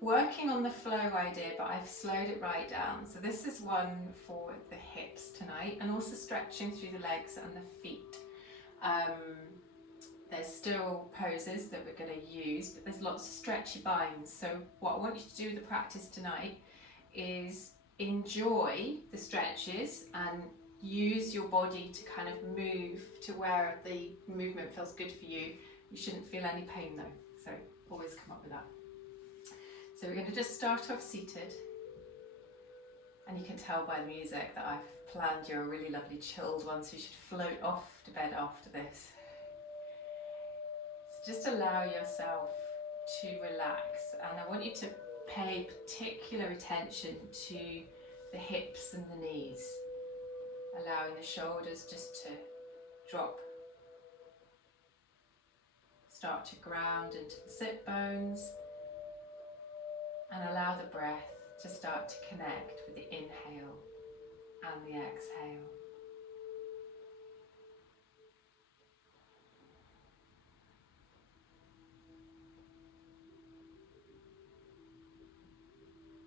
working on the flow idea, but I've slowed it right down. So this is one for the hips tonight, and also stretching through the legs and the feet. There's still poses that we're going to use, but there's lots of stretchy binds. So what I want you to do with the practice tonight is enjoy the stretches and use your body to kind of move to where the movement feels good for you. You shouldn't feel any pain though, so always come up with that. So we're going to just start off seated, and you can tell by the music that I've planned you a really lovely chilled one, so you should float off to bed after this. So just allow yourself to relax, and I want you to pay particular attention to the hips and the knees, allowing the shoulders just to drop, start to ground into the sit bones, and allow the breath to start to connect with the inhale and the exhale.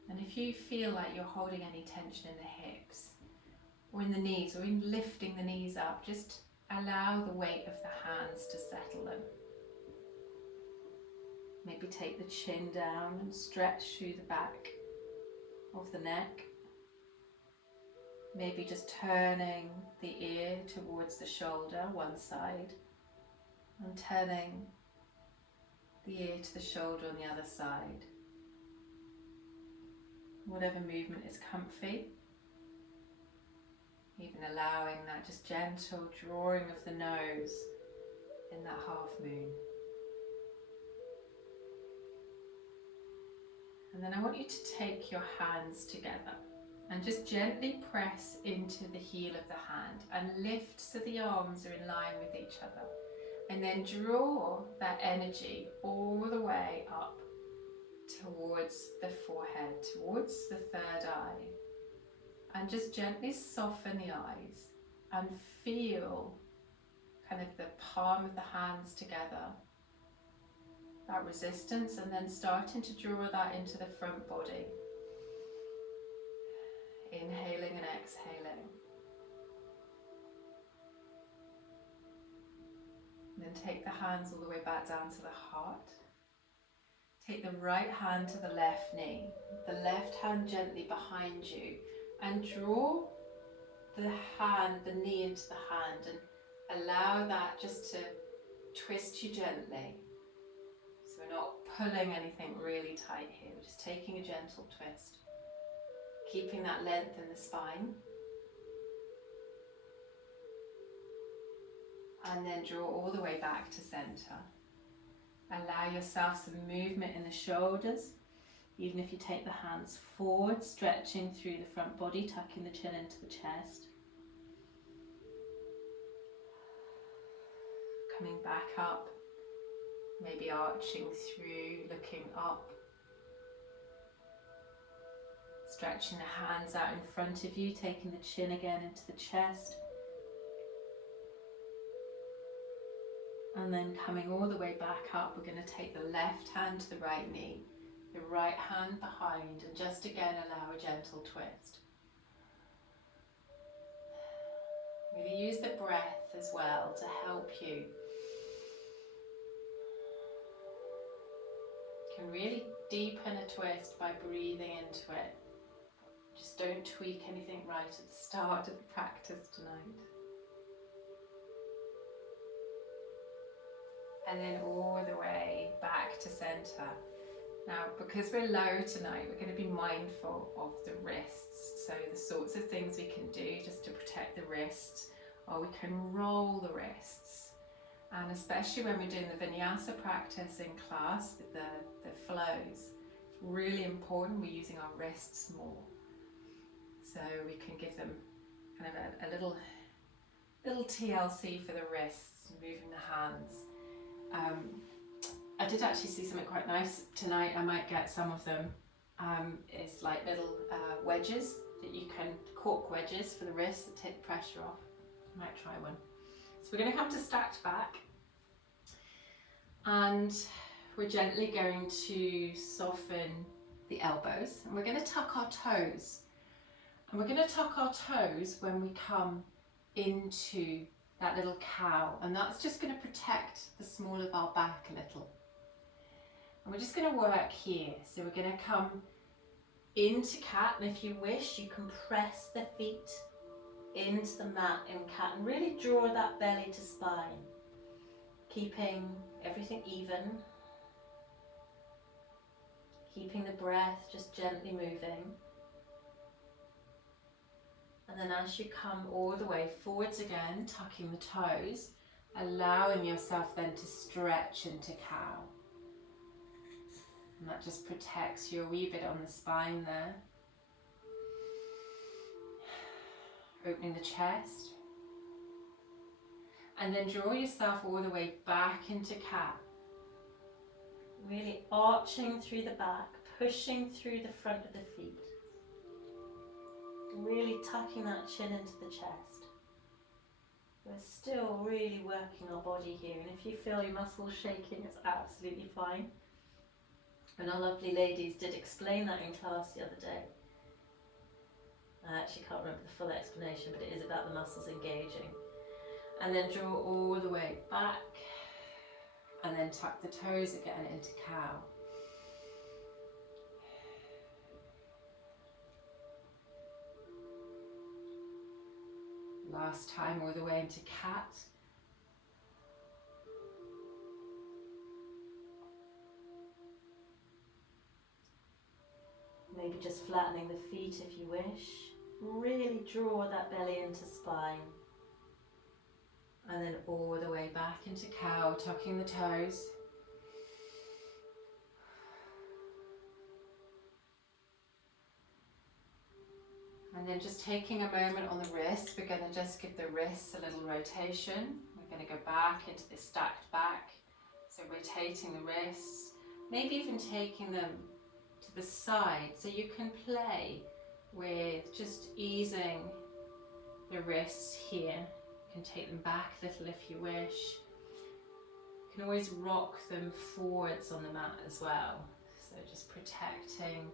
And if you feel like you're holding any tension in the hips or in the knees, or in lifting the knees up, just allow the weight of the hands to settle them. Maybe take the chin down and stretch through the back of the neck. Maybe just turning the ear towards the shoulder, one side, and turning the ear to the shoulder on the other side. Whatever movement is comfy. Even allowing that just gentle drawing of the nose in that half moon. And then I want you to take your hands together and just gently press into the heel of the hand and lift so the arms are in line with each other. And then draw that energy all the way up towards the forehead, towards the third eye. And just gently soften the eyes and feel kind of the palm of the hands together. That resistance, and then starting to draw that into the front body. Inhaling and exhaling. And then take the hands all the way back down to the heart. Take the right hand to the left knee, the left hand gently behind you, and draw the hand, the knee into the hand, and allow that just to twist you gently. So we're not pulling anything really tight here, we're just taking a gentle twist, keeping that length in the spine. And then draw all the way back to center. Allow yourself some movement in the shoulders, even if you take the hands forward, stretching through the front body, tucking the chin into the chest. Coming back up, maybe arching through, looking up. Stretching the hands out in front of you, taking the chin again into the chest. And then coming all the way back up, we're going to take the left hand to the right knee, the right hand behind, and just again allow a gentle twist. Really use the breath as well to help you. You can really deepen a twist by breathing into it. Just don't tweak anything right at the start of the practice tonight. And then all the way back to center. Now, because we're low tonight, we're going to be mindful of the wrists. So the sorts of things we can do just to protect the wrists, or we can roll the wrists. And especially when we're doing the vinyasa practice in class with the flows, it's really important we're using our wrists more. So we can give them kind of a little TLC for the wrists, moving the hands. I did actually see something quite nice tonight. I might get some of them. It's like little wedges that you can, cork wedges for the wrists that take the pressure off. I might try one. So we're going to come to stacked back, and we're gently going to soften the elbows, and we're going to tuck our toes. And we're going to tuck our toes when we come into that little cow, and that's just going to protect the small of our back a little. And we're just going to work here. So we're going to come into cat, and if you wish, you can press the feet into the mat in cat and really draw that belly to spine, keeping everything even, keeping the breath just gently moving. And then as you come all the way forwards again, tucking the toes, allowing yourself then to stretch into cow. And that just protects you a wee bit on the spine there. Opening the chest. And then draw yourself all the way back into cat. Really arching through the back, pushing through the front of the feet. Really tucking that chin into the chest. We're still really working our body here, and if you feel your muscles shaking, it's absolutely fine. And our lovely ladies did explain that in class the other day. I actually can't remember the full explanation, but it is about the muscles engaging. And then draw all the way back, and then tuck the toes again into cow. Last time, all the way into cat. Maybe just flattening the feet if you wish. Really draw that belly into spine. And then all the way back into cow, tucking the toes. And then just taking a moment on the wrists, we're going to just give the wrists a little rotation. We're going to go back into the stacked back. So rotating the wrists, maybe even taking them to the side, so you can play with just easing the wrists here. You can take them back a little if you wish. You can always rock them forwards on the mat as well. So just protecting,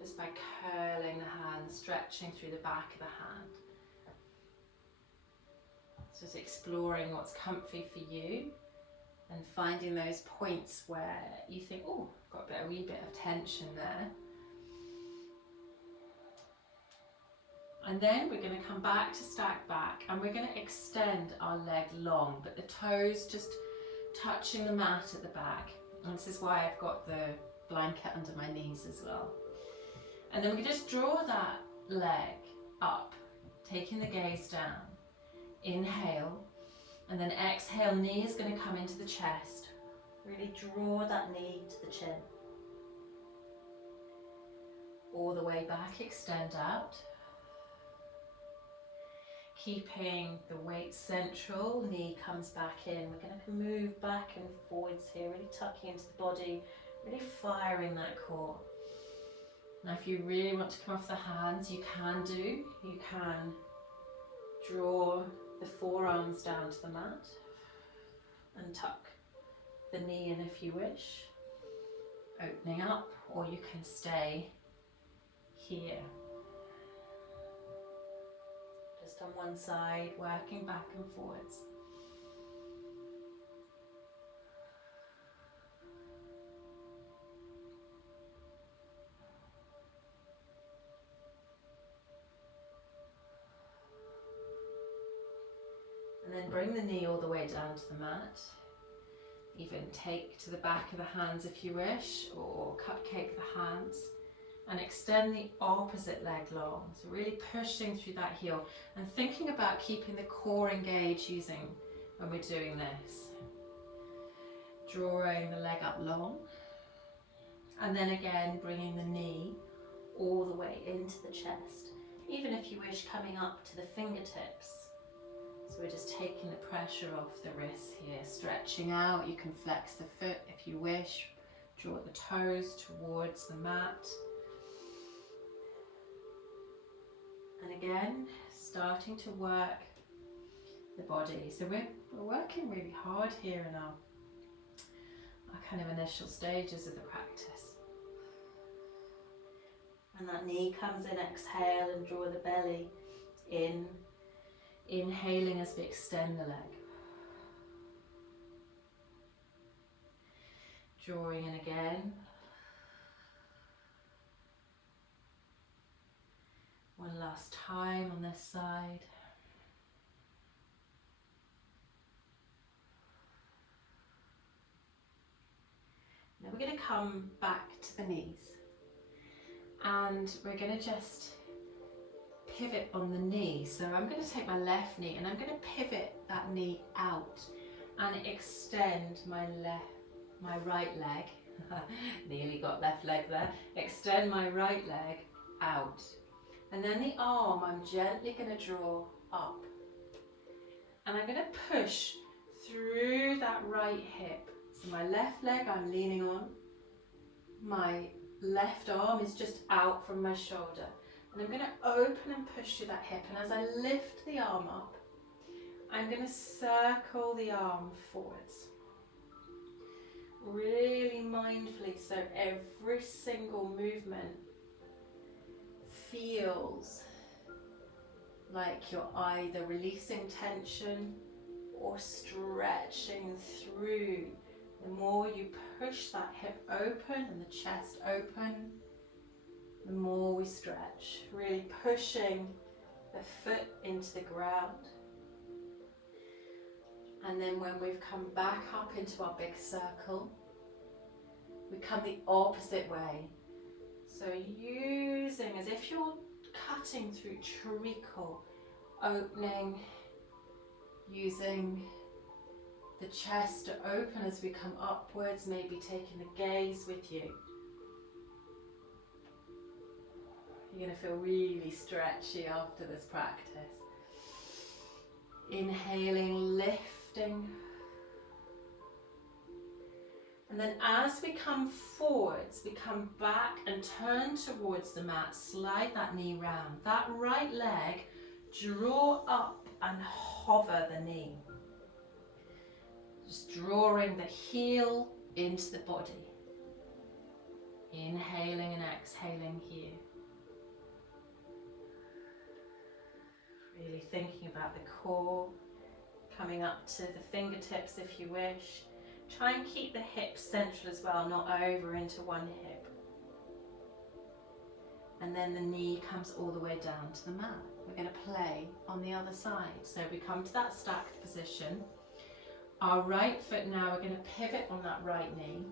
just by curling the hand, stretching through the back of the hand. Just exploring what's comfy for you and finding those points where you think, oh, I've got a wee bit of tension there. And then we're going to come back to stack back, and we're going to extend our leg long, but the toes just touching the mat at the back. And this is why I've got the blanket under my knees as well. And then we can just draw that leg up, taking the gaze down. Inhale, and then exhale, knee is going to come into the chest. Really draw that knee to the chin. All the way back, extend out. Keeping the weight central, knee comes back in. We're going to move back and forwards here, really tucking into the body, really firing that core. Now if you really want to come off the hands, you can do. You can draw the forearms down to the mat and tuck the knee in if you wish, opening up, or you can stay here. Just on one side, working back and forwards. And then bring the knee all the way down to the mat. Even take to the back of the hands if you wish, or cupcake the hands. And extend the opposite leg long. So really pushing through that heel and thinking about keeping the core engaged using when we're doing this. Drawing the leg up long. And then again bringing the knee all the way into the chest. Even if you wish, coming up to the fingertips. So we're just taking the pressure off the wrists here. Stretching out, you can flex the foot if you wish. Draw the toes towards the mat. And again, starting to work the body. So we're working really hard here in our kind of initial stages of the practice. And that knee comes in, exhale and draw the belly in. Inhaling as we extend the leg. Drawing in again. One last time on this side. Now we're going to come back to the knees. And we're going to just pivot on the knee. So I'm going to take my left knee and I'm going to pivot that knee out and extend my right leg. Nearly got left leg there. Extend my right leg out. And then the arm I'm gently going to draw up. And I'm going to push through that right hip. So my left leg I'm leaning on. My left arm is just out from my shoulder. And I'm going to open and push through that hip. And as I lift the arm up, I'm going to circle the arm forwards. Really mindfully, so every single movement feels like you're either releasing tension or stretching through. The more you push that hip open and the chest open, the more we stretch, really pushing the foot into the ground. And then when we've come back up into our big circle, we come the opposite way. So using, as if you're cutting through treacle, opening, using the chest to open as we come upwards, maybe taking the gaze with you. You're going to feel really stretchy after this practice. Inhaling, lifting. And then as we come forwards, we come back and turn towards the mat, slide that knee round. That right leg, draw up and hover the knee. Just drawing the heel into the body. Inhaling and exhaling here. Really thinking about the core, coming up to the fingertips if you wish. Try and keep the hips central as well, not over into one hip. And then the knee comes all the way down to the mat. We're going to play on the other side. So we come to that stacked position. Our right foot now, we're going to pivot on that right knee.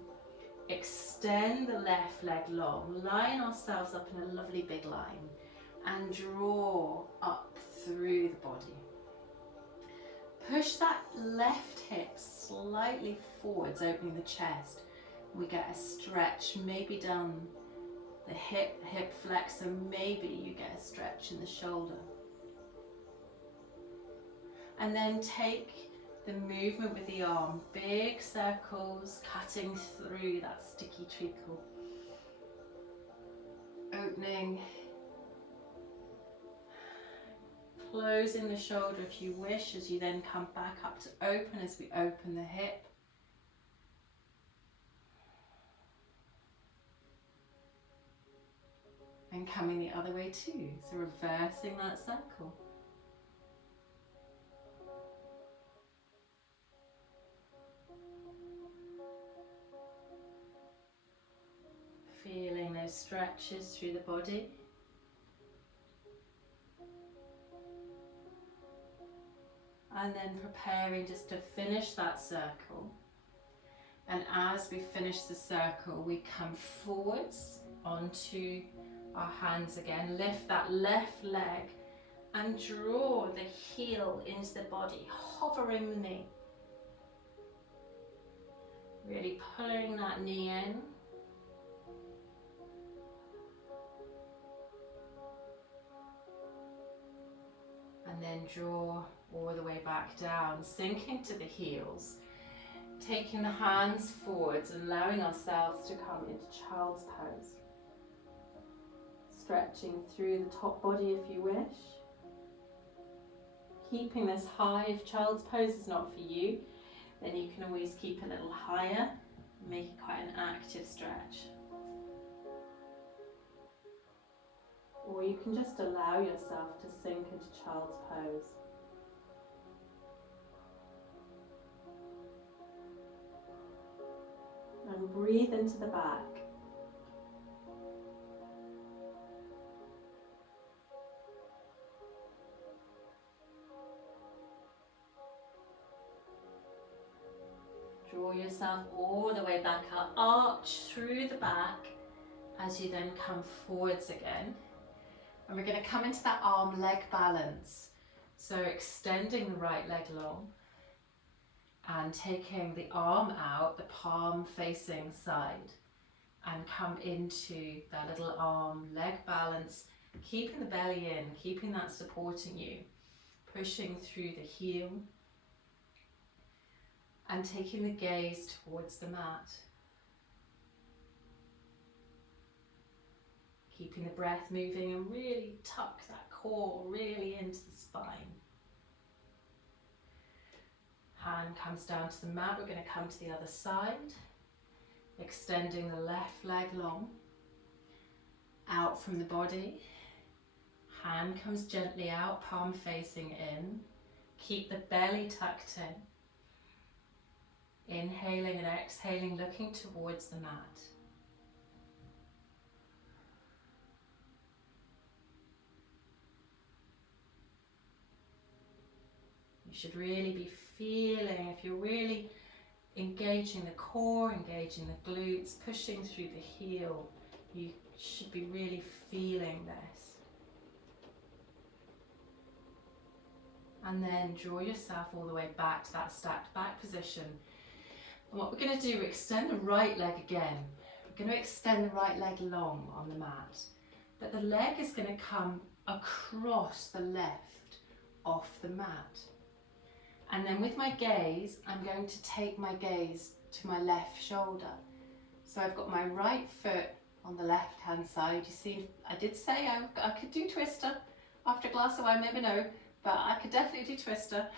Extend the left leg long, line ourselves up in a lovely big line and draw up through the body. Push that left hip slightly forwards, opening the chest. We get a stretch, maybe down the hip flexor, maybe you get a stretch in the shoulder. And then take the movement with the arm, big circles, cutting through that sticky treacle. Opening, closing the shoulder if you wish, as you then come back up to open as we open the hip. And coming the other way too, so reversing that circle. Feeling those stretches through the body. And then preparing just to finish that circle. And as we finish the circle, we come forwards onto our hands again. Lift that left leg and draw the heel into the body, hovering the knee. Really pulling that knee in. And then draw all the way back down, sinking to the heels, taking the hands forwards and allowing ourselves to come into child's pose. Stretching through the top body if you wish. Keeping this high. If child's pose is not for you, then you can always keep a little higher and make it quite an active stretch. you can just allow yourself to sink into child's pose. And breathe into the back. Draw yourself all the way back up, arch through the back as you then come forwards again. And we're going to come into that arm-leg balance. So extending the right leg long and taking the arm out, the palm facing side, and come into that little arm-leg balance, keeping the belly in, keeping that supporting you, pushing through the heel, and taking the gaze towards the mat. Keeping the breath moving and really tuck that core really into the spine. Hand comes down to the mat. We're going to come to the other side, extending the left leg long, out from the body. Hand comes gently out, palm facing in. Keep the belly tucked in. Inhaling and exhaling, looking towards the mat. You should really be feeling, if you're really engaging the core, engaging the glutes, pushing through the heel, you should be really feeling this. And then draw yourself all the way back to that stacked back position. And what we're going to do, extend the right leg again. We're going to extend the right leg long on the mat. But the leg is going to come across the left off the mat. And then with my gaze, I'm going to take my gaze to my left shoulder. So I've got my right foot on the left hand side. You see, I did say I could do twister after a glass of wine, maybe no, but I could definitely do twister.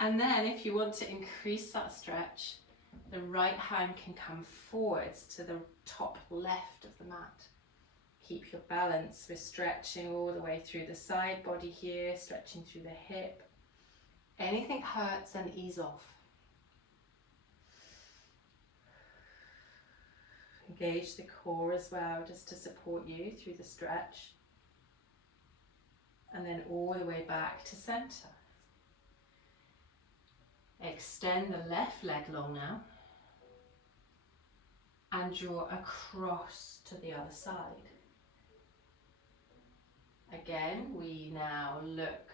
And then if you want to increase that stretch, the right hand can come forwards to the top left of the mat. Keep your balance. We're stretching all the way through the side body here, stretching through the hip. Anything hurts, then ease off. Engage the core as well, just to support you through the stretch. And then all the way back to center. Extend the left leg long now. And draw across to the other side. Again, we now look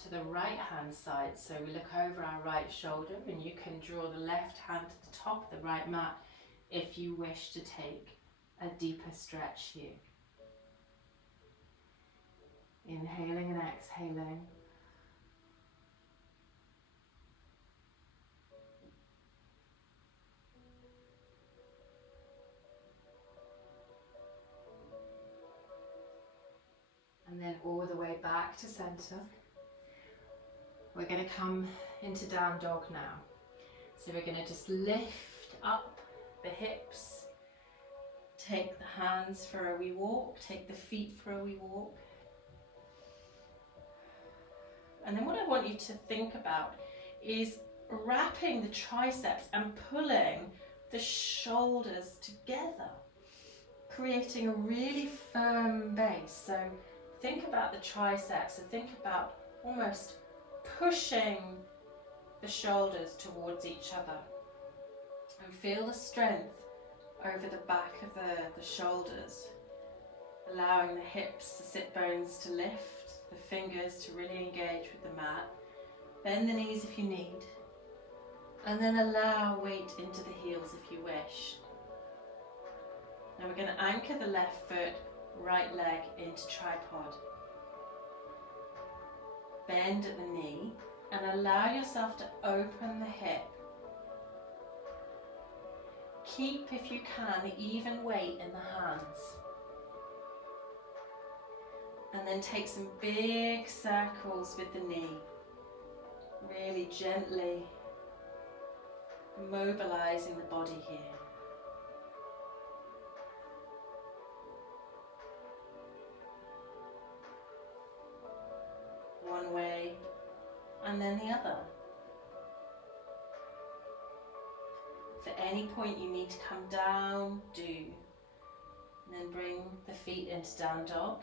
to the right hand side. So we look over our right shoulder, and you can draw the left hand to the top of the right mat if you wish to take a deeper stretch here. Inhaling and exhaling. And then all the way back to center. We're going to come into down dog now. So we're going to just lift up the hips, take the hands for a wee walk, take the feet for a wee walk. And then what I want you to think about is wrapping the triceps and pulling the shoulders together, creating a really firm base. So think about the triceps and think about almost pushing the shoulders towards each other. And feel the strength over the back of the shoulders, allowing the hips, the sit bones to lift, the fingers to really engage with the mat. Bend the knees if you need. And then allow weight into the heels if you wish. Now we're going to anchor the left foot, right leg into tripod. Bend at the knee and allow yourself to open the hip. Keep, if you can, the even weight in the hands. And then take some big circles with the knee. Really gently mobilizing the body here. and then the other. If at any point you need to come down, do. And then bring the feet into down dog.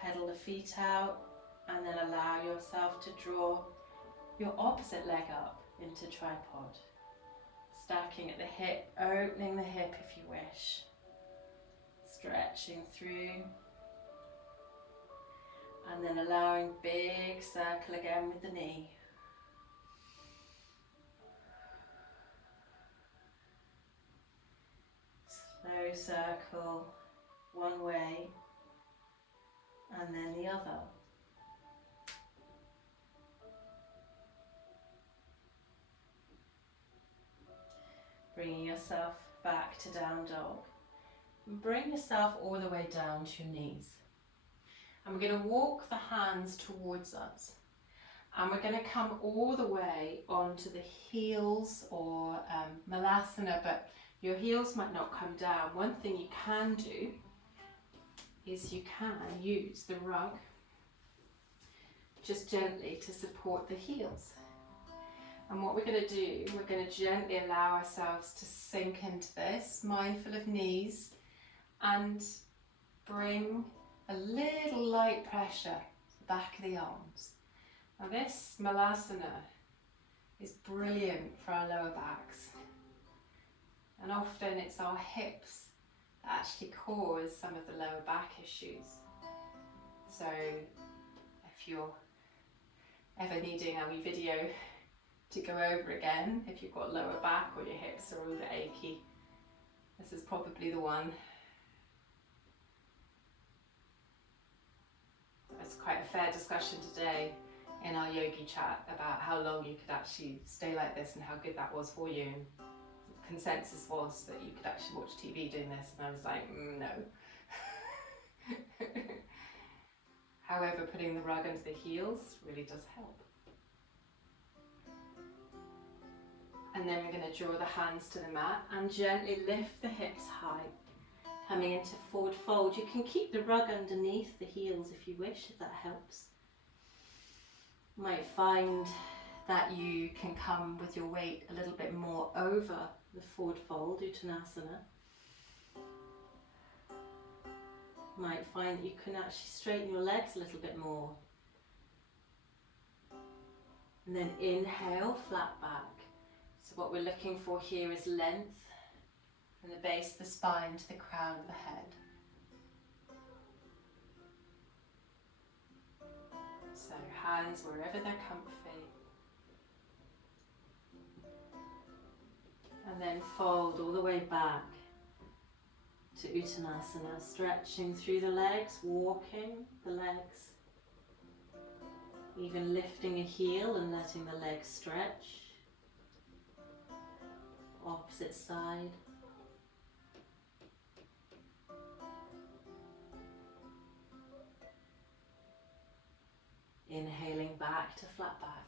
Pedal the feet out and then allow yourself to draw your opposite leg up into tripod. Stacking at the hip, opening the hip if you wish. Stretching through. And then allowing big circle again with the knee. Slow circle one way and then the other. Bringing yourself back to down dog. And bring yourself all the way down to your knees. And we're going to walk the hands towards us. And we're going to come all the way onto the heels or malasana, but your heels might not come down. One thing you can do is you can use the rug just gently to support the heels. And what we're going to do, we're going to gently allow ourselves to sink into this, mindful of knees, and bring a little light pressure to the back of the arms. Now this malasana is brilliant for our lower backs. And often it's our hips that actually cause some of the lower back issues. So if you're ever needing a wee video to go over again, if you've got lower back or your hips are all a bit achy, this is probably the one. It's quite a fair discussion today in our yogi chat about how long you could actually stay like this and how good that was for you. The consensus was that you could actually watch TV doing this, and I was like, no. However, putting the rug under the heels really does help. And then we're going to draw the hands to the mat and gently lift the hips high. Coming into forward fold. You can keep the rug underneath the heels if you wish, if that helps. You might find that you can come with your weight a little bit more over the forward fold, Uttanasana. You might find that you can actually straighten your legs a little bit more. And then inhale, flat back. So what we're looking for here is length from the base of the spine to the crown of the head. So hands wherever they're comfy. And then fold all the way back to Uttanasana, stretching through the legs, walking the legs. Even lifting a heel and letting the legs stretch. Opposite side. Inhaling back to flat back.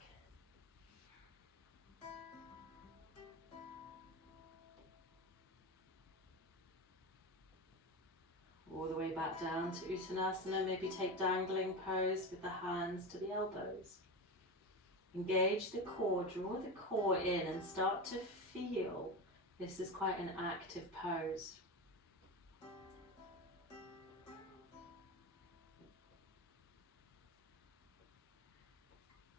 All the way back down to Uttanasana. Maybe take dangling pose with the hands to the elbows. Engage the core, draw the core in and start to feel this is quite an active pose.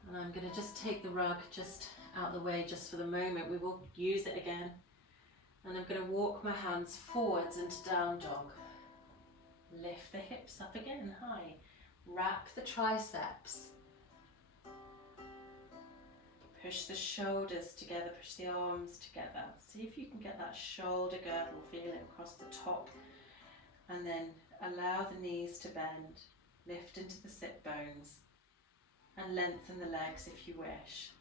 And I'm going to just take the rug just out of the way just for the moment. We will use it again. And I'm going to walk my hands forwards into down dog. Lift the hips up again, high. Wrap the triceps. Push the shoulders together, push the arms together. See if you can get that shoulder girdle feeling across the top. And then allow the knees to bend. Lift into the sit bones. And lengthen the legs if you wish.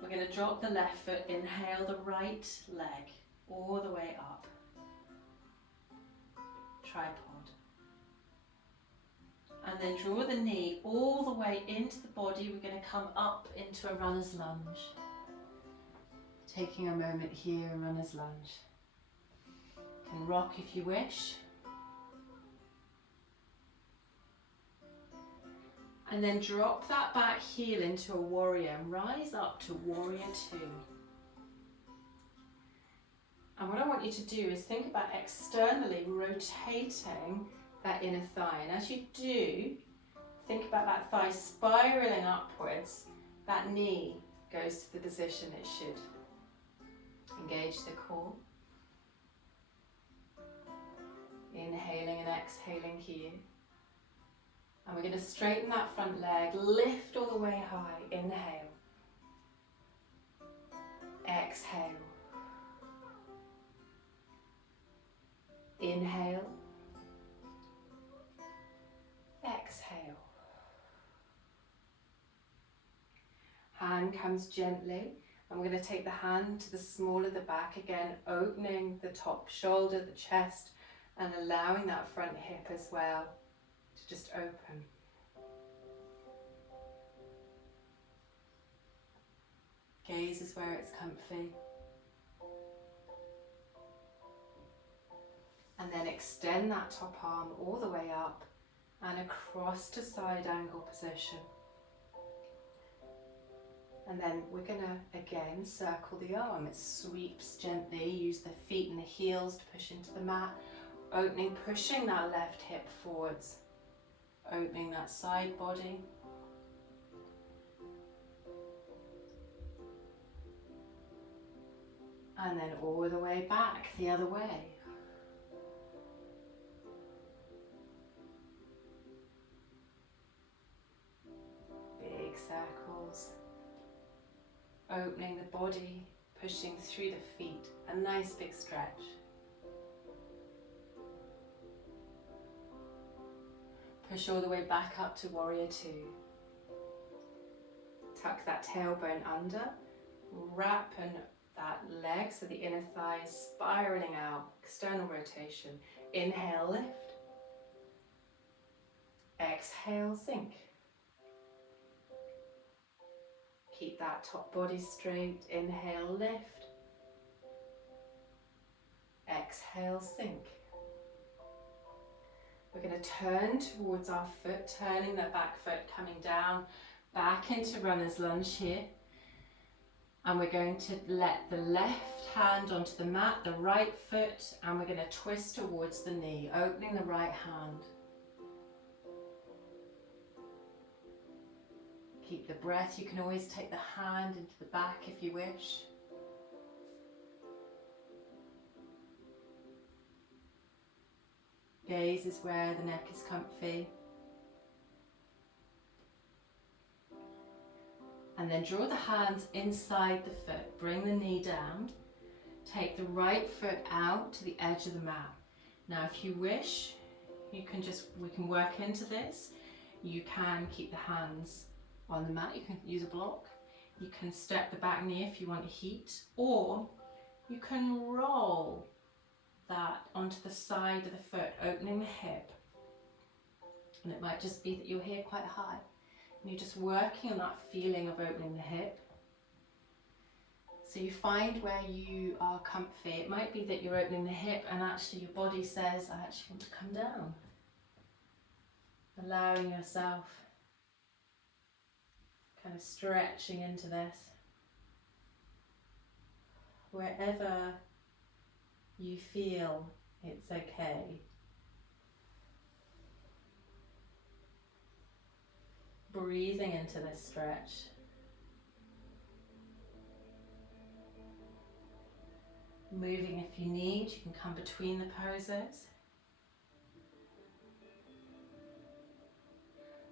We're going to drop the left foot, inhale the right leg all the way up. Tripod. And then draw the knee all the way into the body. We're going to come up into a runner's lunge. Taking a moment here, runner's lunge. You can rock if you wish. And then drop that back heel into a warrior and rise up to warrior two. And what I want you to do is think about externally rotating that inner thigh. And as you do, think about that thigh spiraling upwards. That knee goes to the position it should. Engage the core. Inhaling and exhaling here. And we're going to straighten that front leg, lift all the way high. Inhale. Exhale. Inhale. Exhale. Hand comes gently, and we're going to take the hand to the small of the back again, opening the top shoulder, the chest, and allowing that front hip as well to just open. Gaze is where it's comfy. And then extend that top arm all the way up and across to side angle position. And then we're going to again circle the arm. It sweeps gently. Use the feet and the heels to push into the mat. Opening, pushing that left hip forwards. Opening that side body. And then all the way back the other way. Big circles. Opening the body, pushing through the feet. A nice big stretch. Push all the way back up to warrior two. Tuck that tailbone under. Wrap that leg, so the inner thigh is spiraling out. External rotation. Inhale, lift. Exhale, sink. Keep that top body straight. Inhale, lift. Exhale, sink. We're going to turn towards our foot, turning the back foot, coming down, back into runner's lunge here. And we're going to let the left hand onto the mat, the right foot, and we're going to twist towards the knee, opening the right hand. Keep the breath. You can always take the hand into the back if you wish. Gaze is where the neck is comfy. And then draw the hands inside the foot. Bring the knee down. Take the right foot out to the edge of the mat. Now if you wish, we can work into this. You can keep the hands on the mat. You can use a block. You can step the back knee if you want heat. Or you can roll that onto the side of the foot, opening the hip. And it might just be that you're here quite high. And you're just working on that feeling of opening the hip. So you find where you are comfy. It might be that you're opening the hip and actually your body says, I actually want to come down. Allowing yourself kind of stretching into this. Wherever you feel it's okay. Breathing into this stretch. Moving if you need, you can come between the poses.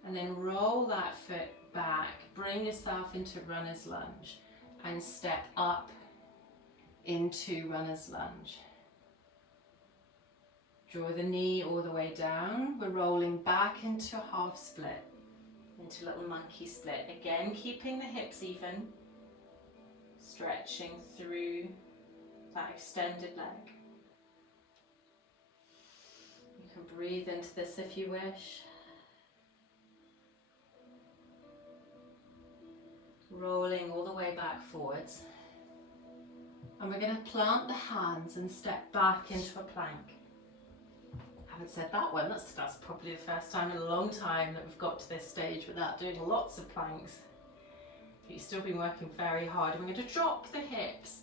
And then roll that foot back, bring yourself into runner's lunge and step up into runner's lunge. Draw the knee all the way down. We're rolling back into a half split, into a little monkey split. Again, keeping the hips even, stretching through that extended leg. You can breathe into this if you wish. Rolling all the way back forwards. And we're going to plant the hands and step back into a plank. Haven't said that one. That's probably the first time in a long time that we've got to this stage without doing lots of planks. But you've still been working very hard. And we're going to drop the hips.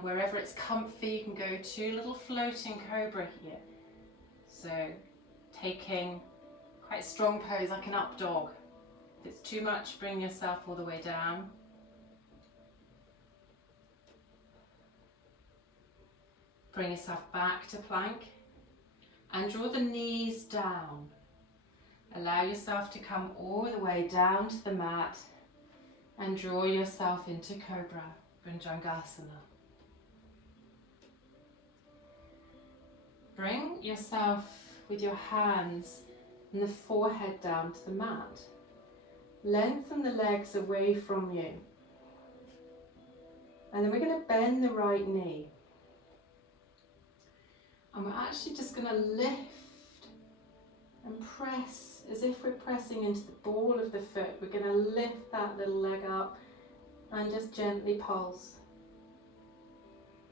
Wherever it's comfy, you can go to a little floating cobra here. So taking quite a strong pose like an up dog. If it's too much, bring yourself all the way down. Bring yourself back to plank and draw the knees down. Allow yourself to come all the way down to the mat and draw yourself into Cobra, Bhujangasana. Bring yourself with your hands and the forehead down to the mat. Lengthen the legs away from you. And then we're going to bend the right knee. And we're actually just going to lift and press as if we're pressing into the ball of the foot. We're going to lift that little leg up and just gently pulse.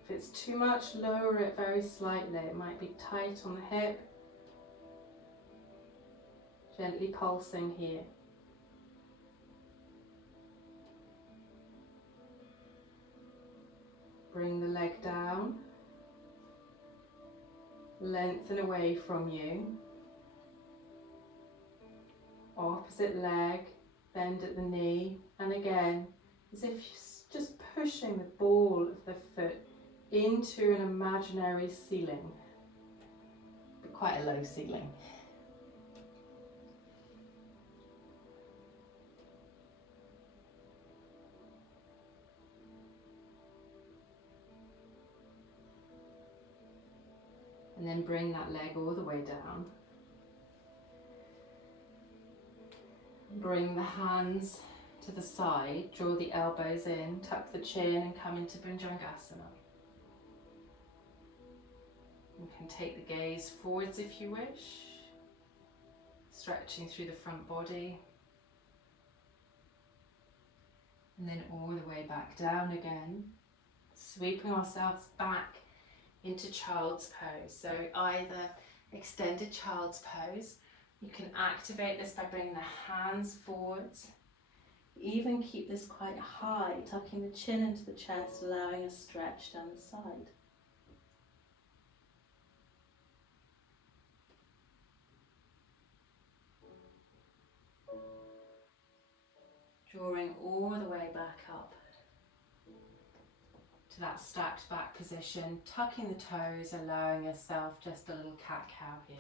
If it's too much, lower it very slightly. It might be tight on the hip. Gently pulsing here. Bring the leg down. Lengthen away from you. Opposite leg, bend at the knee, and again, as if you're just pushing the ball of the foot into an imaginary ceiling, but quite a low ceiling. And then bring that leg all the way down. Bring the hands to the side, draw the elbows in, tuck the chin and come into Bhujangasana. You can take the gaze forwards if you wish, stretching through the front body. And then all the way back down again, sweeping ourselves back into child's pose. So either extended child's pose, you can activate this by bringing the hands forwards. Even keep this quite high, tucking the chin into the chest, allowing a stretch down the side. Drawing all the way back up to that stacked back position, tucking the toes, allowing yourself just a little cat-cow here.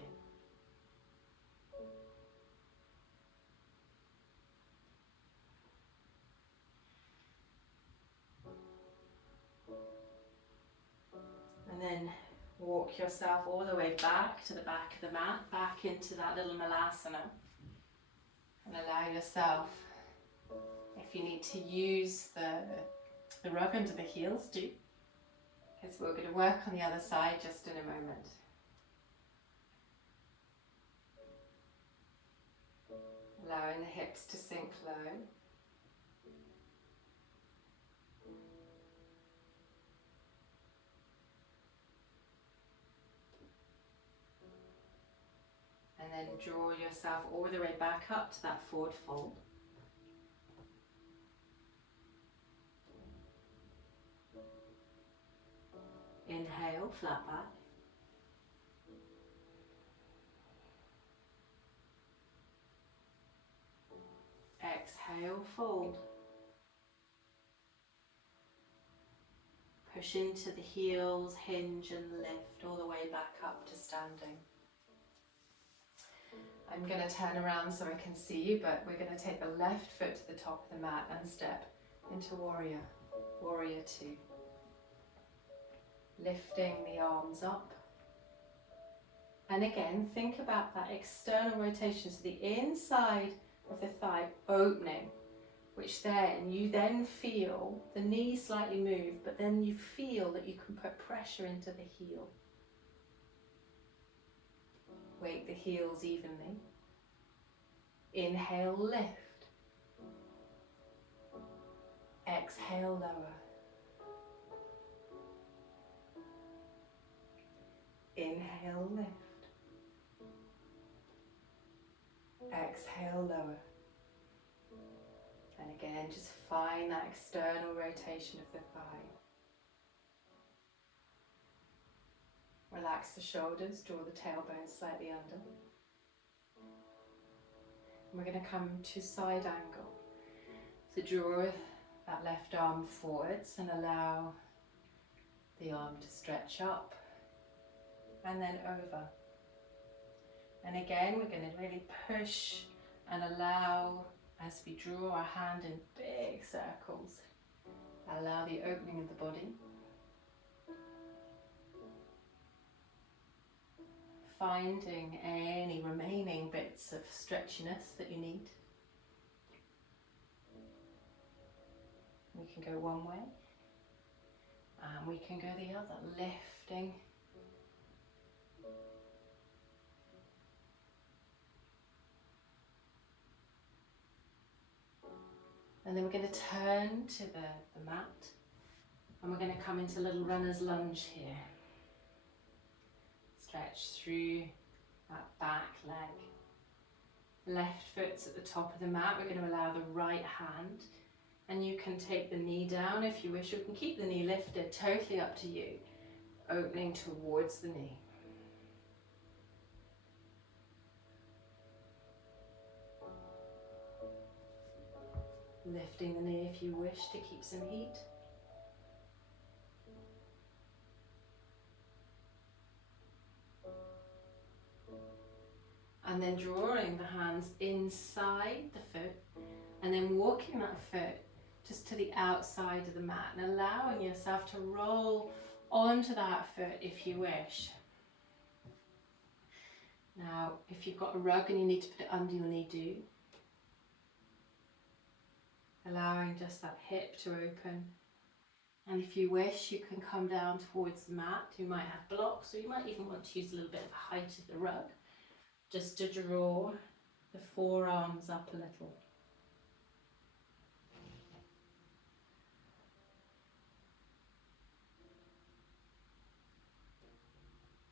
And then walk yourself all the way back to the back of the mat, back into that little malasana. And allow yourself, if you need to use the rug under the heels, do. Because we're going to work on the other side just in a moment. Allowing the hips to sink low. And then draw yourself all the way back up to that forward fold. Inhale, flat back. Exhale, fold. Push into the heels, hinge and lift all the way back up to standing. I'm going to turn around so I can see you, but we're going to take the left foot to the top of the mat and step into warrior, warrior two. Lifting the arms up. And again, think about that external rotation, so the inside of the thigh opening, which then you then feel the knee slightly move, but then you feel that you can put pressure into the heel. Weight the heels evenly. Inhale, lift. Exhale, lower. Inhale, lift. exhale, lower. And again, just find that external rotation of the thigh. Relax the shoulders, draw the tailbone slightly under. And we're going to come to side angle. So draw that left arm forwards and allow the arm to stretch up and then over. And again, we're going to really push and allow, as we draw our hand in big circles, allow the opening of the body. Finding any remaining bits of stretchiness that you need. We can go one way and we can go the other, lifting. And then we're going to turn to the mat and we're going to come into a little runner's lunge here. Stretch through that back leg. Left foot's at the top of the mat. We're going to allow the right hand, and you can take the knee down if you wish. You can keep the knee lifted, totally up to you. Opening towards the knee. Lifting the knee if you wish to keep some heat. And then drawing the hands inside the foot and then walking that foot just to the outside of the mat and allowing yourself to roll onto that foot if you wish. Now, if you've got a rug and you need to put it under your knee, do. Allowing just that hip to open. And if you wish, you can come down towards the mat. You might have blocks, or you might even want to use a little bit of the height of the rug, just to draw the forearms up a little.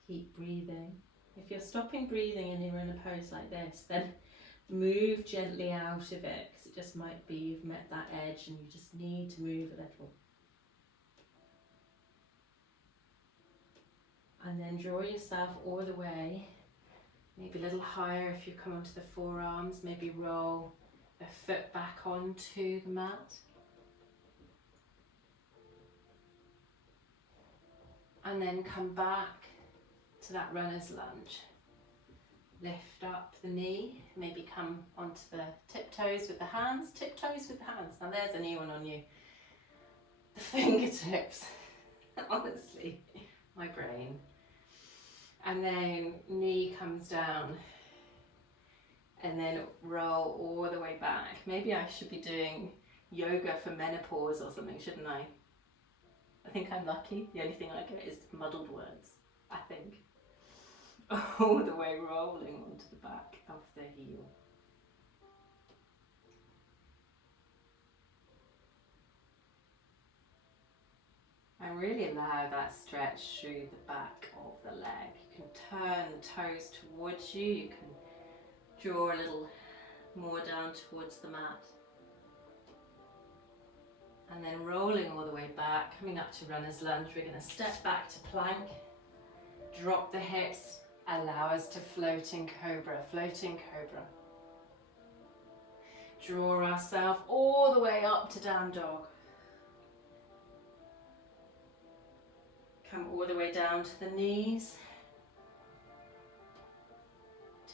Keep breathing. If you're stopping breathing and you're in a pose like this, then move gently out of it, because it just might be you've met that edge and you just need to move a little. And then draw yourself all the way, maybe a little higher if you come onto the forearms, maybe roll a foot back onto the mat. And then come back to that runner's lunge. Lift up the knee, maybe come onto the tiptoes with the hands, tiptoes with the hands. Now there's a new one on you. The fingertips, honestly, my brain. And then knee comes down and then roll all the way back. Maybe I should be doing yoga for menopause or something, shouldn't I? I think I'm lucky. The only thing I get is muddled words, I think. All the way rolling onto the back of the heel. And really allow that stretch through the back of the leg. You can turn the toes towards you. You can draw a little more down towards the mat. And then rolling all the way back, coming up to runner's lunge, we're going to step back to plank, drop the hips, allow us to floating cobra, floating cobra. Draw ourselves all the way up to down dog. Come all the way down to the knees.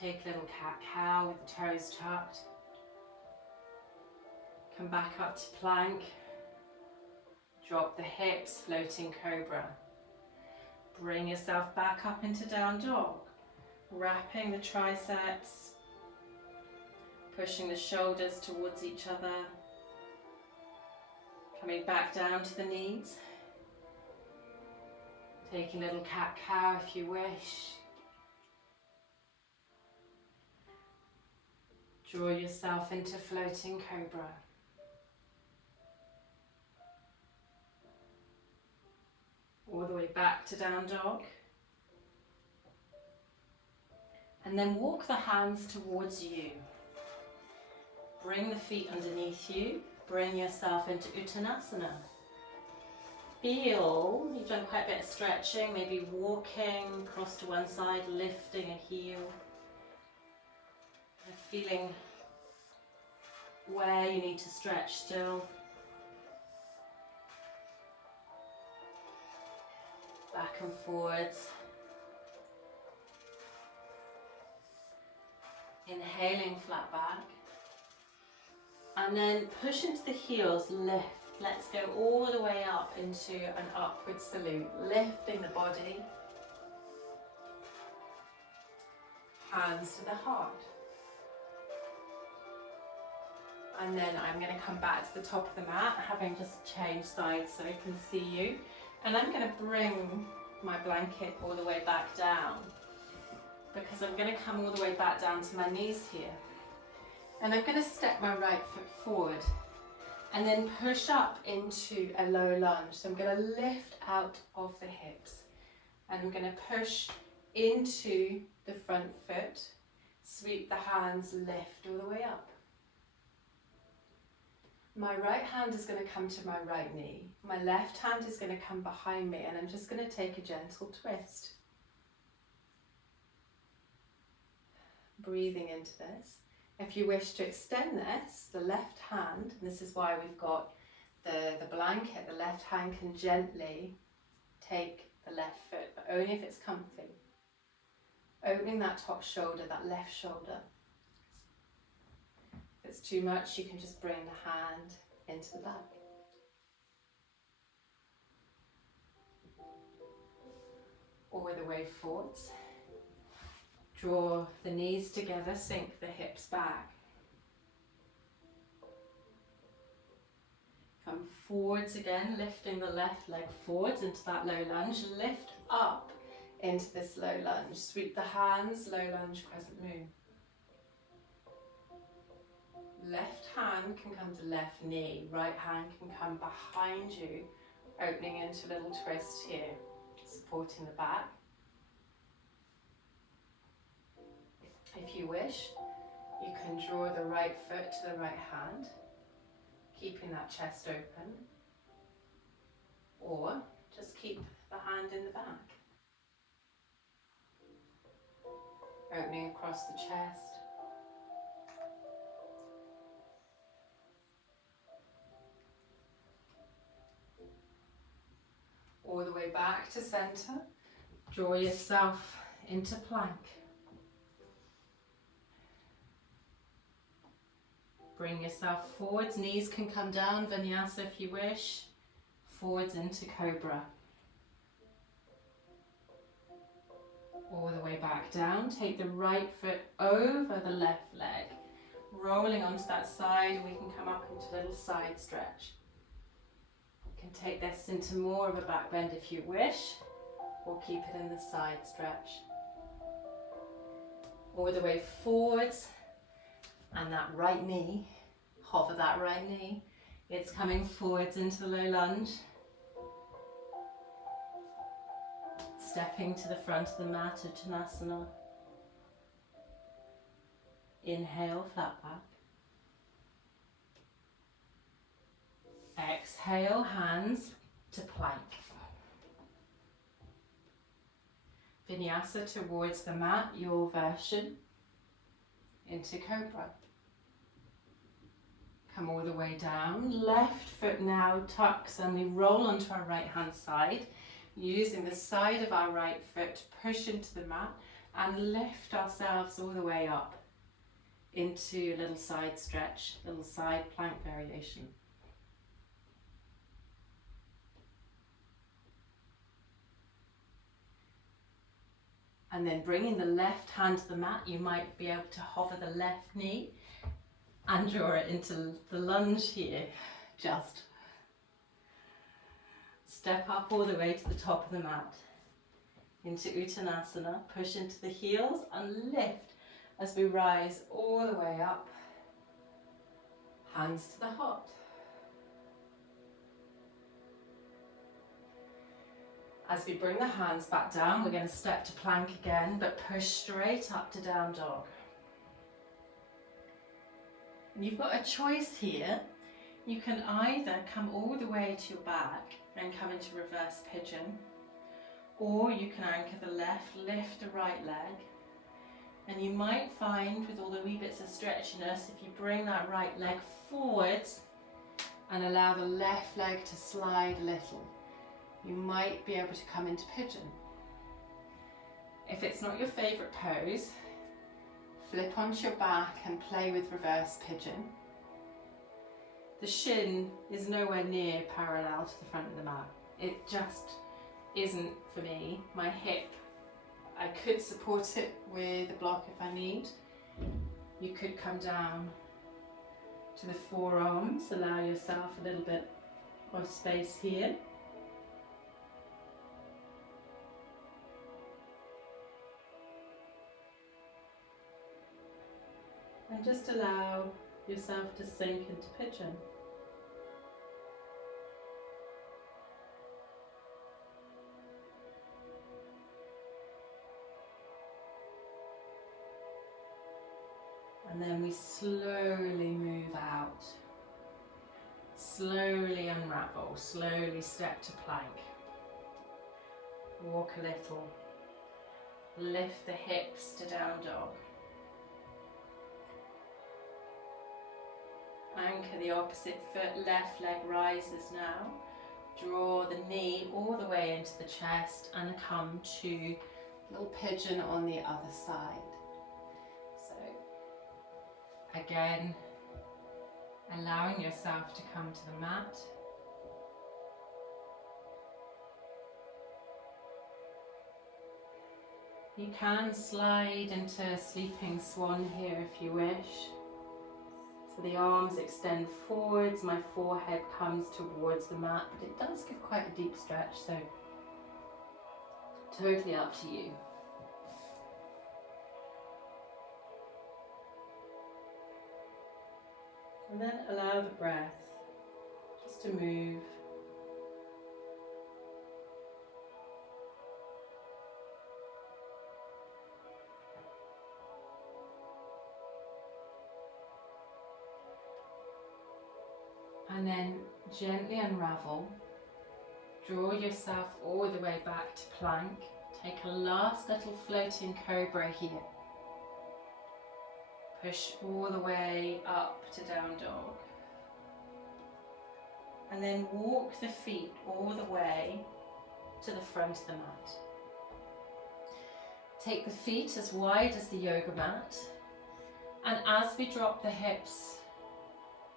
Take a little cat-cow with the toes tucked. Come back up to plank. Drop the hips, floating cobra. Bring yourself back up into down dog. Wrapping the triceps. Pushing the shoulders towards each other. Coming back down to the knees. Taking a little cat-cow if you wish. Draw yourself into floating cobra. All the way back to down dog. And then walk the hands towards you. Bring the feet underneath you. Bring yourself into Uttanasana. Feel, you've done quite a bit of stretching, maybe walking across to one side, lifting a heel. And feeling where you need to stretch still. Back and forwards. Inhaling flat back. And then push into the heels, lift. Let's go all the way up into an upward salute, lifting the body. Hands to the heart. And then I'm going to come back to the top of the mat, having just changed sides so I can see you. And I'm going to bring my blanket all the way back down, because I'm going to come all the way back down to my knees here. And I'm going to step my right foot forward and then push up into a low lunge. So I'm going to lift out of the hips and I'm going to push into the front foot, sweep the hands, lift all the way up. My right hand is going to come to my right knee. My left hand is going to come behind me and I'm just going to take a gentle twist. Breathing into this. If you wish to extend this, the left hand, and this is why we've got the blanket, the left hand can gently take the left foot, but only if it's comfy. Opening that top shoulder, that left shoulder. If it's too much, you can just bring the hand into the back. All the way forwards. Draw the knees together, sink the hips back. Come forwards again, lifting the left leg forwards into that low lunge. Lift up into this low lunge. Sweep the hands, low lunge, crescent moon. Left hand can come to left knee. Right hand can come behind you, opening into a little twist here, supporting the back. If you wish, you can draw the right foot to the right hand, keeping that chest open, or just keep the hand in the back. Opening across the chest. All the way back to center. Draw yourself into plank. Bring yourself forwards, knees can come down, vinyasa if you wish, forwards into cobra. All the way back down, take the right foot over the left leg, rolling onto that side. We can come up into a little side stretch. You can take this into more of a back bend if you wish, or keep it in the side stretch. All the way forwards. And that right knee, hover that right knee, it's coming forwards into the low lunge. Stepping to the front of the mat, Uttanasana. Inhale, flat back. Exhale, hands to plank. Vinyasa towards the mat, your version. Into cobra. Come all the way down. Left foot now tucks and we roll onto our right hand side, using the side of our right foot to push into the mat and lift ourselves all the way up into a little side stretch, little side plank variation. And then bringing the left hand to the mat, you might be able to hover the left knee and draw it into the lunge here. Just step up all the way to the top of the mat. Into Uttanasana, push into the heels and lift as we rise all the way up. Hands to the heart. As we bring the hands back down, we're going to step to plank again, but push straight up to down dog. And you've got a choice here. You can either come all the way to your back and come into reverse pigeon, or you can anchor the left, lift the right leg. And you might find with all the wee bits of stretchiness, if you bring that right leg forwards and allow the left leg to slide a little, you might be able to come into pigeon. If it's not your favourite pose, flip onto your back and play with reverse pigeon. The shin is nowhere near parallel to the front of the mat. It just isn't for me. My hip, I could support it with a block if I need. You could come down to the forearms, allow yourself a little bit of space here. And just allow yourself to sink into pigeon. And then we slowly move out. Slowly unravel, slowly step to plank. Walk a little. Lift the hips to down dog. Anchor the opposite foot, left leg rises now. Draw the knee all the way into the chest and come to little pigeon on the other side. So again, allowing yourself to come to the mat. You can slide into sleeping swan here if you wish. So the arms extend forwards, my forehead comes towards the mat, but it does give quite a deep stretch, so totally up to you. And then allow the breath just to move. And then gently unravel. Draw yourself all the way back to plank. Take a last little floating cobra here. Push all the way up to down dog. And then walk the feet all the way to the front of the mat. Take the feet as wide as the yoga mat. And as we drop the hips,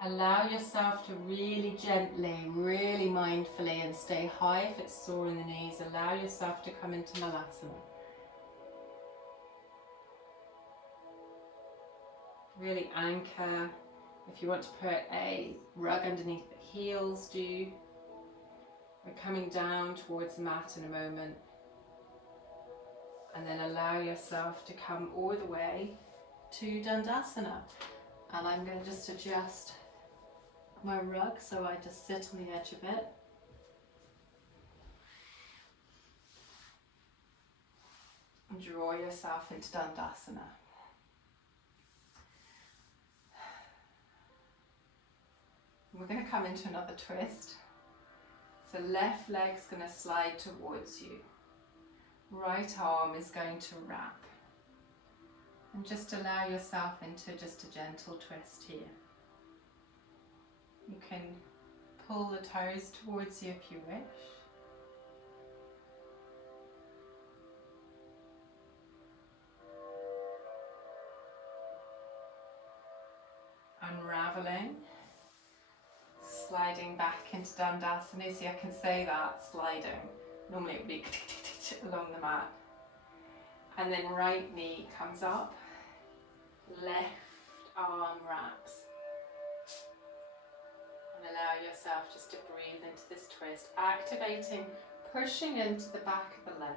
allow yourself to really gently, really mindfully, and stay high if it's sore in the knees, allow yourself to come into Malasana. Really anchor. If you want to put a rug underneath the heels, do. We're coming down towards the mat in a moment. And then allow yourself to come all the way to Dandasana. And I'm going to just adjust my rug so I just sit on the edge of it. And draw yourself into Dandasana. We're going to come into another twist. So left leg's going to slide towards you. Right arm is going to wrap. And just allow yourself into just a gentle twist here. You can pull the toes towards you if you wish. Unraveling. Sliding back into Dandasana. See, I can say that, sliding. Normally it would be along the mat. And then right knee comes up. Left arm wraps. And allow yourself just to breathe into this twist, activating, pushing into the back of the leg.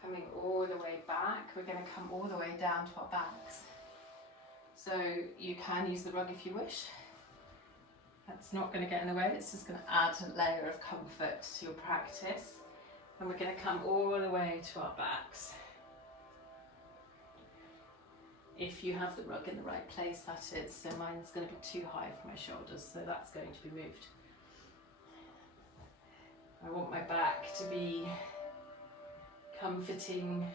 Coming all the way back, we're going to come all the way down to our backs. So you can use the rug if you wish. That's not going to get in the way, it's just going to add a layer of comfort to your practice. And we're going to come all the way to our backs. If you have the rug in the right place, that is. So mine's going to be too high for my shoulders, so that's going to be moved. I want my back to be comforting,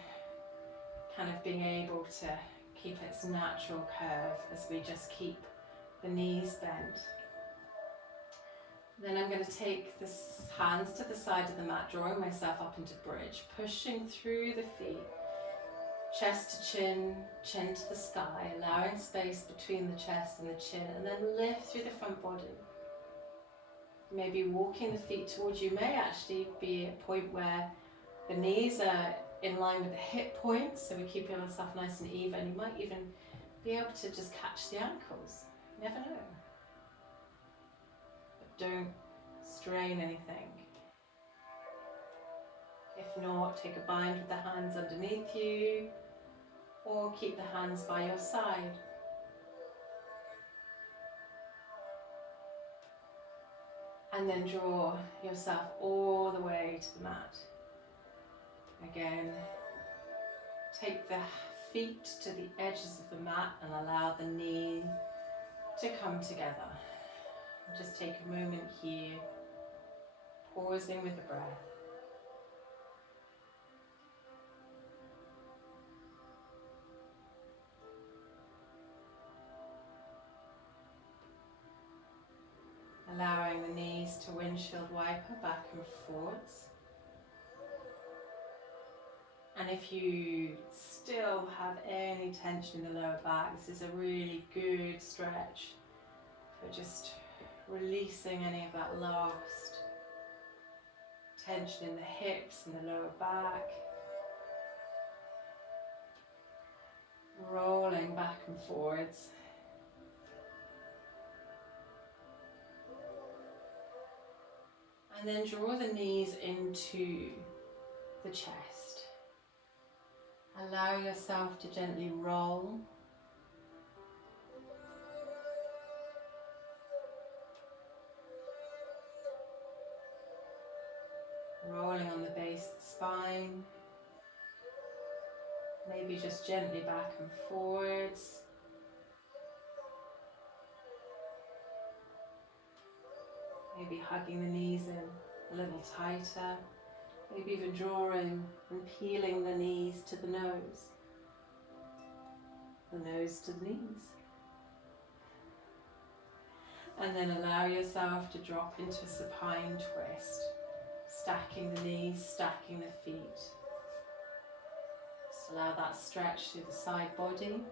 kind of being able to keep its natural curve as we just keep the knees bent. Then I'm going to take the hands to the side of the mat, drawing myself up into bridge, pushing through the feet, chest to chin, chin to the sky, allowing space between the chest and the chin, and then lift through the front body. Maybe walking the feet towards you may actually be a point where the knees are in line with the hip points, so we're keeping ourselves nice and even. You might even be able to just catch the ankles. You never know. But don't strain anything. If not, take a bind with the hands underneath you, or keep the hands by your side. And then draw yourself all the way to the mat. Again, take the feet to the edges of the mat and allow the knee to come together. Just take a moment here, pausing with the breath. Allowing the knees to windshield wiper back and forwards. And if you still have any tension in the lower back, this is a really good stretch for just releasing any of that last tension in the hips and the lower back. Rolling back and forwards. And then draw the knees into the chest. Allow yourself to gently roll. Rolling on the base of the spine. Maybe just gently back and forwards. Maybe hugging the knees in a little tighter. Maybe even drawing and peeling the knees to the nose to the knees. And then allow yourself to drop into a supine twist, stacking the knees, stacking the feet. Just allow that stretch through the side body.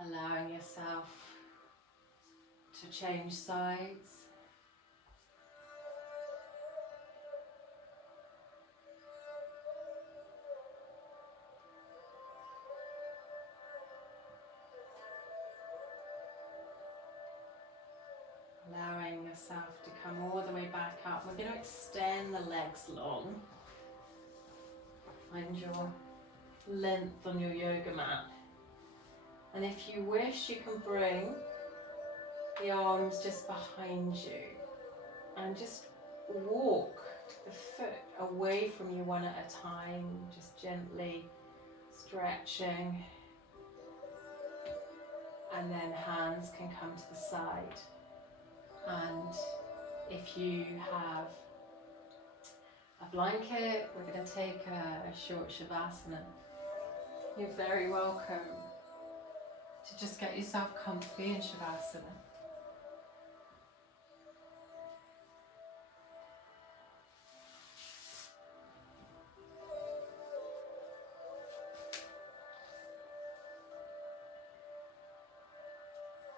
Allowing yourself to change sides. Allowing yourself to come all the way back up. We're going to extend the legs long. Find your length on your yoga mat. And if you wish, you can bring the arms just behind you and just walk the foot away from you one at a time, just gently stretching. And then hands can come to the side. And if you have a blanket, we're going to take a short Shavasana. You're very welcome to just get yourself comfy in Shavasana.